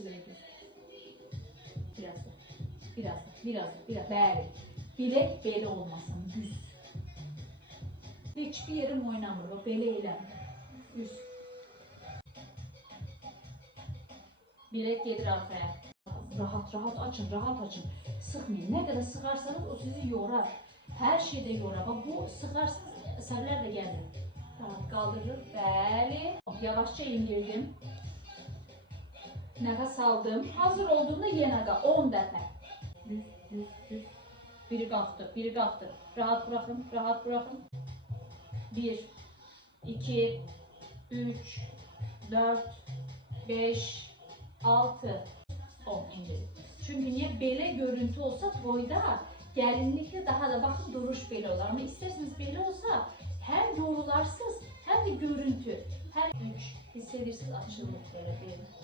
Şuraya düz. Biraz da. Biraz da. Biraz da. Biraz. Bəli. Bilek belə olmasın. Düz. Hiçbir yerim oynamır. O belə eləmir. Düz. Bilek gelir arkaya. Rahat rahat açın. Rahat açın. Sıkmayın. Ne kadar sıkarsanız o sizi yorar. Her şeyde yorar. Bak bu sıkarsanız əsəblər də gəlir. Rahat kaldırın. Bəli. Yavaşça indirdim. Nefes aldım. Hazır olduğunda yenə 10 dəfə. Düz, düz, düz. Biri qalxdı, biri qalxdı. Rahat bırakın, rahat bırakın. 1, 2, 3, 4, 5, 6, 10 indirin. Çünkü niye belə görüntü olsa toyda gəlinlikdə daha da bakın duruş belə olur. Ama isterseniz belə olsa hem yorularsınız hem de görüntü. Hem 3 hissedirsiniz açılır böyle bir.